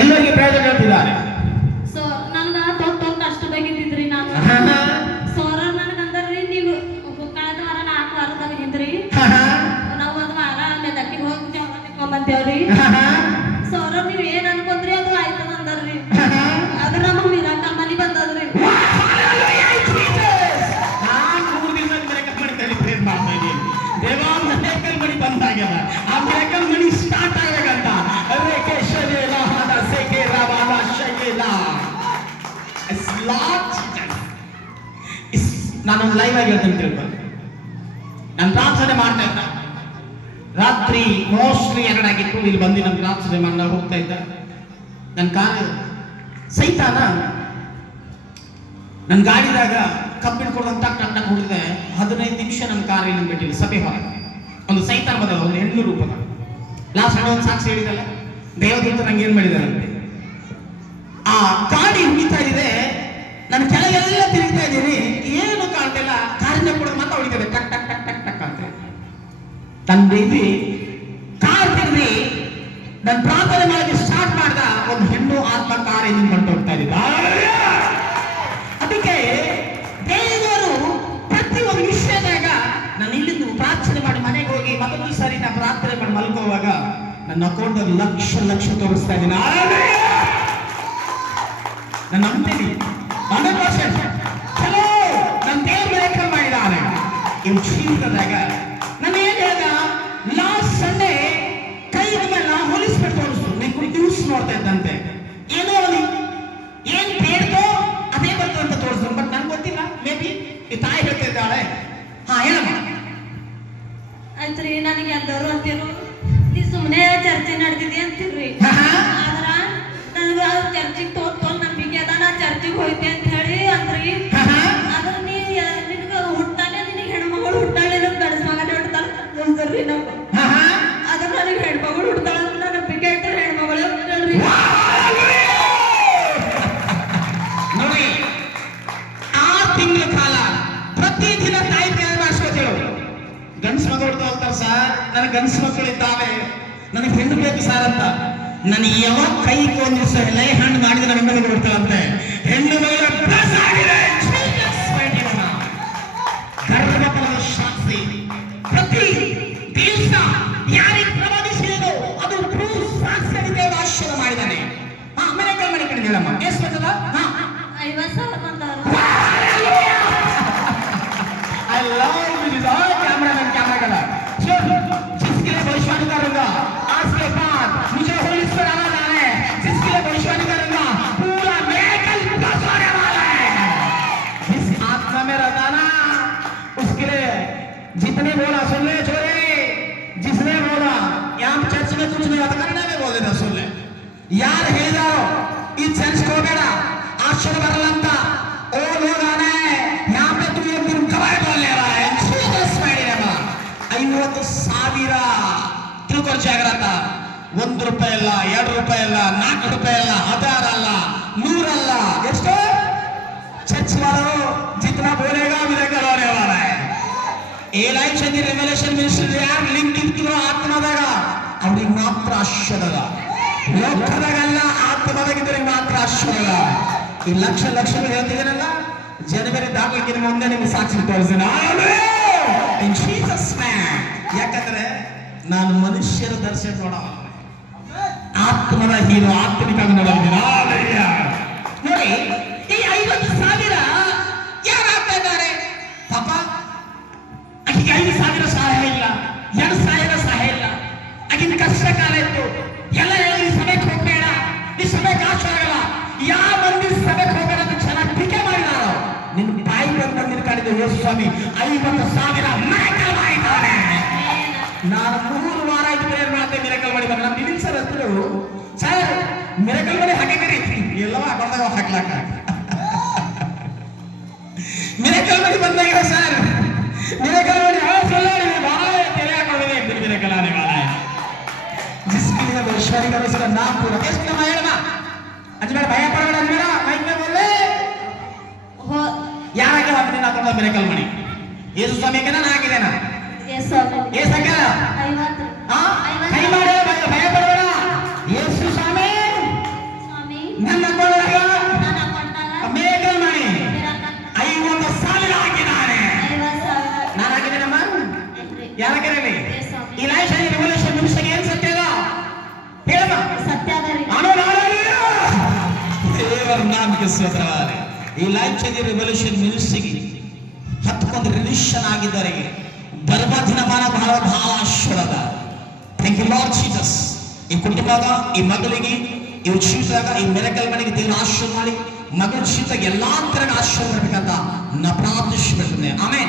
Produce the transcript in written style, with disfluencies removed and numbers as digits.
ಎಲ್ಲರಿಗೆ ಪ್ರಯೋಜನ ಹೇಳ್ತಿದ್ದಾರೆ. ಸೊ ನನ್ನ ಕಷ್ಟದಾಗಿದ್ದಿದ್ರಿ ನಾನು ಸೋರ ನನಗಂದ್ರಿ ನೀವು ಕಳೆದ ವಾರ 4 ವಾರದಾಗ ಇದ್ರಿ ನಾವು ಒಂದು ವಾರ ಮೆದಕ್ಕಿಗೆ ಹೋಗಿ ಜಗಳ ತಿಳ್ಕೊಂಬಂತೇವ್ರಿ. ಸೋರ ನೀವ್ ಏನ್ ಅನ್ಕೊಂಡ್ರಿ ಅದು ಆಯ್ತದ ಅಂದರ್ರಿ. ಅದ್ರ ನಮ್ಮ ಮಿರಾಕಲ್ ಮನಿ ಬಂದದ್ರಿ. ಬಂದಾಗ್ಯದ ಆ ಮಿರಾಕಲ್ ಮನಿ ಸ್ಟಾರ್ಟ್ ಆಗಬೇಕಂತ ನಾನೊಂದು ಲೈವ್ ಆಗಿ ಹೇಳ್ತೇನೆ ತಿಳ್ಕೊಂಡು. ನಾನು ಪ್ರಾರ್ಥನೆ ಮಾಡ್ತಾ ಇದ್ದ ರಾತ್ರಿ ಮೋಸ್ಟ್ಲಿ 2 ಆಗಿತ್ತು. ಇಲ್ಲಿ ಬಂದು ನಾನು ಪ್ರಾರ್ಥನೆ ಮಾಡಿ ಹೋಗ್ತಾ ಇದ್ದ. ನನ್ನ ಕಾರು ಸೈತಾನ ನನ್ನ ಗಾಡಿದಾಗ ಕಬ್ಬಿಣ ಕೊಡದಂತ ಟಕ್ ಹೊಡಿದೆ. 15 ನಿಮಿಷ ನನ್ನ ಕಾರ್ ಇಲ್ಲಿ ಬಿಟ್ಟಿಲ್ಲ ಸಭೆ ಹೊರಗೆ. ಒಂದು ಸೈತಾನ ಬದಲ ಒಂದು ಹೆಣ್ಣು ರೂಪದ ಲಾಸ್ಟ್ ಹಣ ಒಂದು ಸಾಕ್ಷಿ ಹೇಳಿದಲ್ಲ ದೇವದೂತ ನಂಗೆ ಏನ್ ಮಾಡಿದಾರಂತೆ. ಆ ಗಾಡಿ ಹುಡಿತಾ ಇದೆ, ನಾನು ಕೆಳಗೆಲ್ಲ ತಿರುಗ್ತಾ ಇದ್ದೀನಿ, ಏನು ಕಾಣ್ತಿಲ್ಲ. ಕಾರಿನ ಕೂಡ ಮಾತ್ರ ಹೊಡಿತದೆ ಟಕ್ ಟಕ್ ಟಕ್ ಟಕ್ ಟಕ್ ಅಂತ. ನನ್ನ ಬೇಬಿ ಕಾರ್ ತೆಗೆದು ನಾನು ಪ್ರಾರ್ಥನೆ ಮಾಡಿ ಸ್ಟಾರ್ಟ್ ಮಾಡ್ದ. ಒಂದು ಹೆಣ್ಣು ಆತ್ಮ ಕಾರ್ ಎಂದು ಕೊಂಡು ಹೋಗ್ತಾ ಇದ್ದ. ಅದಕ್ಕೆ ದೇವರು ಪ್ರತಿ ಒಂದು ವಿಷಯದಾಗ ನಾನು ಇಲ್ಲಿಂದ ಪ್ರಾರ್ಥನೆ ಮಾಡಿ ಮನೆಗೆ ಹೋಗಿ ಮತ್ತೊಂದು ಸಾರಿ ನಾನು ಪ್ರಾರ್ಥನೆ ಮಾಡಿ ಮಲ್ಕೋವಾಗ ನನ್ನ ಅಕೌಂಟ್ ಲಕ್ಷ ತೋರಿಸ್ತಾ ಇದ್ದೀನಿ. ನಾನು ನಂಬ್ತೀನಿ 100%. ಚಲೋ ನನ್ನ ದೇವ್ರ ಮಿರಾಕಲ್ ಮಾಡಿದಾನೆ ಇವ್ ಜೀವಿತದಾಗ. ನಾನು ಏನ್ ಹೇಳ್ದ, ಲಾಸ್ಟ್ ಸಂಡೇ ಕೈದ ಮೇಲೆ ಹೋಲಿಸ್ಬಿಟ್ಟು ತೋರಿಸ್ತು. ನೀವು ನ್ಯೂಸ್ ನೋಡ್ತಾ ಇದ್ದಂತೆ ಏನೋ ಏನ್ ಬೇಡ್ತೋ ಅದೇ ಬರ್ತದೆ ಅಂತ ತೋರಿಸ್ತು. ಬಟ್ ನನ್ಗೆ ಗೊತ್ತಿಲ್ಲ, ಮೇ ಬಿ ಈ ತಾಯಿ ಹೇಳ್ತಾ ಇದ್ದಾಳೆ. ಹೇಳಮ್ಮ. ಆಯ್ತ್ರಿ, ನನಗೆ ಎಲ್ಲರೂ ಅಂತೀರು ಈ ಸುಮ್ಮನೆ ಚರ್ಚೆ ನಡೆದಿದೆ ಅಂತೀರ್ರಿ. ಆದ್ರ ನನಗ ಚರ್ಚಿಗೆ ತೋಲ್ ನಂಬಿಕೆ ಅದ, ನಾ ಚರ್ಚಿಗೆ ಹೋಯ್ತೆ ಅಂತ ಹೇಳಿ ಅಂದ್ರಿ. ಆದ್ರ ನಿನಗ ಹುಟ್ಟಾಲೆ ನಿನಗೆ ಹೆಣ್ಮಗಳು ಹುಟ್ಟಾಳೆ, ನಮ್ ಗಂಡಸ ಮಗನೇ ಹುಡ್ತಾಳ ಅಂದ್ರಿ. ನಾವು ಅದ್ರ ನನಗೆ ಹೆಣ್ಮಗಳು ಹುಡ್ತಾಳ ನನ್ನ ನಂಬಿಕೆ ಇಟ್ಟರೆ ಹೆಣ್ಮಗಳೇ ಹುಟ್ಟಾಳ್ರಿ. ನೋಡಿ, 6 ತಿಂಗಳ ಕಾಲ ಪ್ರತಿದಿನ ತಾಯಿ ತಯಾರು ಮಾಡಿಸ್ಕೊತೇಳು. ಗಂಡಸ ಮಗಳು ಹುಡ್ತಾಳ್ತಾರ ಸರ್, ನನಗೆ ಗಂಡಸ ಮಕ್ಕಳು ಇದ್ದಾವೆ, ನನಗೆ ಹೆಣ್ಣು ಬೇಕು ಸರ್ ಅಂತ. ನಾನು ಯಾವಾಗ ಕೈ ಒಂದ್ ದಿವಸ ಲೈ ಹಣ್ಣು ಮಾಡಿದ್ರೆ ನನ್ನ ಹೆಣ್ಣು ಮಗಳು ಹುಡ್ತಾಳಂತೆ. ಹೆಣ್ಣು ಮಗಳ ಪ್ಲಸ್ ಆಗಿದೆ ಗರ್ಭಫಲದ ಶಾಸ್ತ್ರಿ. ಪ್ರತಿ ದಿವಸ ಯಾರಿಗೆ ಪ್ರವಾದಿಸಿದೋ ಅದು ಸಾಕ್ಷಿ ದೇವ ಆಶೀರ್ವಾದ ಮಾಡಿದ್ದಾನೆ. ಮನೆ ಮನೆ ಕಡೆ ಹೇಳಮ್ಮ ಎಷ್ಟು ಬರ್ತದ? 50,000 ಬಂದವರು. I love this all cameraman camera. जिसके लिए भविष्यवाणी करूंगा आज के बाद मुझे होली स्पिरिट आना है. जिसके लिए भविष्यवाणी करूंगा पूरा मिरेकल बस होने वाला है. जिस आत्मा में रहता ना उसके लिए जितने बोला सुन ले छोरे. जिसने बोला यहाँ चर्च में कुछ नहीं होता, कन्नड़ में बोल देता सुन ले. यार ಹೇಳಿದಾರೋ ಈ ಚರ್ಚ್ ಹೋಗಬೇಡ ಆಶ್ಚರ್ಯ ಬರಲ್ಲ ಅಂತ. ओ लोग आना है यहाँ पे, तू एक दिन गवाही बोल ले रहा है. 50,000 ತಿಳ್ಕೊಂಡು ಜಾಗ್ರತ. 1 ರೂಪಾಯಿ ಅಲ್ಲ, 2 ರೂಪಾಯಿ ಅಲ್ಲ, 4 ರೂಪಾಯಿ ಅಲ್ಲ, 1000 ಅಲ್ಲ, 100 ಅಲ್ಲ, ಎಷ್ಟು ಚರ್ಚ್ वालों जितना बोलेगा मिरेकल होने वाला है. ए लाइफ से रिवेलेशन मिनिस्ट्री ಯಾರು ಲಿಂಕ್ ಇರ್ತಿರೋ ಆತ್ಮದಾಗ ಅವ್ರಿಗೆ ಮಾತ್ರ ಆಶ್ಚರ್ಯದ. ಲೋಕದಾಗಲ್ಲ, ಆತ್ಮದಾಗಿದ್ರೆ ಮಾತ್ರ ಆಶ್ಚರ್ಯದ. ಈ ಲಕ್ಷ ಹೇಳ್ತಿದ್ದೀನಲ್ಲ, ಜನವರಿ ದಾಖಲಿಕ್ಕೆ ಮುಂದೆ ನಿಮ್ಗೆ ಸಾಕ್ಷಿ ತೋರಿಸ್ತೀನಿ. ಇನ್ ಜೀಸಸ್ ನೇಮ್. ಯಾಕಂದ್ರೆ ನಾನು ಮನುಷ್ಯರ ದರ್ಶನ ನೋಡ, ಆತ್ಮದ ಹೀರೋ, ಆತ್ಮಿಕಾಗಿ ನೋಡಿದ್ದೀನಿ. ನೋಡಿ, ಈ 50,000 ಯಾರಾಗ್ತಾ ಇದ್ದಾರೆ ಪಾಪ. ಆಕೆಗೆ 5,000 ಸಹಾಯ ಇಲ್ಲ, 2,000 ಸಹಾಯ ಇಲ್ಲ. ಆಕಿನ ಕಷ್ಟ ಕಾಲ ಇತ್ತು. ಎಲ್ಲ ಹೇಳಿ ಸಭೆಗೆ ಹೋಗ್ಬೇಡ, ಈ ಸಭೆಗೆ ಆಶ್ರಯ ಆಗಲ್ಲ, ಯಾವ ಮಂದಿ ಸಭೆಗೆ ಹೋಗಬೇಡ ಅಂತ ಚೆನ್ನಾಗಿ ಟೀಕೆ ಮಾಡಿದಾರ. ನಿನ್ನ ಬಾಯಿ ಬಂದು ಕಾಣಿದ ಯೇಸು ಸ್ವಾಮಿ 50,000 ಮಿರಾಕಲ್ ಮಾಡಿದ್ದಾನೆ. ನಾನು 3 ವಾರ ಆಯ್ತು ಪ್ರೇಯರ್ ಮಾಡ್ತೇವೆ, ಮಿರಾಕಲ್ ಮಾಡಿ ಬಂದ. ನಿನ್ನ ಸರ್ ಹತ್ತಿರು ಸರ್ ಮಿರಾಕಲ್ ಮಾಡಿ ಹಾಕಿದ್ರಿ ಎಲ್ಲವ ಅಕೌಂಟ್ದಾಗ ಹಾಕ್ಲಾಕ. ಮಿರಾಕಲ್ ಮಾಡಿ ಬಂದಾಗ ಸರ್ ಮಿರಾಕಲ್ ಮಾಡಿ ಮಿರಾಕಲ್ ಆನೆ वाला है. जिसके लिए ईश्वरी का उसका नाम पूरा कैसे कमाएगा ना. अजमेर भैया पड़ेगा, अजमेर माइक में बोले ಯಾರಾಗ ಹಾಕಿದೆ ನಾ ತಂದ ಮಿರಾಕಲ್ ಮಾಡಿ. ಯೇಸು ಸ್ವಾಮಿಗೆ ನಾನು ಹಾಕಿದೇನಾ? ಯೇಸು ಹಾಕ್ಯಾರ. 50. ಕೈ ಮಾಡಿ ಭಯ ಪಡಬೇಡ. ಯೇಸು ಸ್ವಾಮಿ ಯಾರ ಕರೆಯಲಿ Yes, ಸ್ವಾಮಿ. ಈ ಲೈಫ್ ರೆವಲ್ಯೂಷನ್ ಮಿನಿಸ್ಟರ್ಗೆ ಏನ್ ಸತ್ಯ ಅದ ಹೇಳಮ್ಮ ಸತ್ಯ ಅದ ರೀ. ದೇವರ ನಾಮಕ್ಕೆ ಸ್ತೋತ್ರವಾಗಲಿ. ಈ ಲೈಫ್ ಚೇಂಜ್ ರೆವಲ್ಯೂಷನ್ ಮಿನಿಸ್ಟ್ರಿಗೆ ಹತ್ಕೊಂದು ರಿಲಿಷನ್ ಆಗಿದ್ದಾರೆ ಗರ್ಭ ದಿನಮಾನ ಬಹಳ ಬಹಳ ಆಶೀರ್ವಾದ. Thank you Lord Jesus. ಈ ಕುಟುಂಬದ ಈ ಮಗಳಿಗೆ ಈ ಜೀವಿತದಾಗ ಈ ಮಿರಕಲ್ ಮನೆಗೆ ದೇವರ ಆಶೀರ್ವಾದ ಮಾಡಿ ಮಗಳ ಜೀವಿತಕ್ಕೆ ಎಲ್ಲಾ ತರದ ಆಶೀರ್ವಾದ ಬರಬೇಕಂತ ನಾ ಪ್ರಾರ್ಥಿಸ್ಬಿಡ್ತೇನೆ. ಆಮೇಲೆ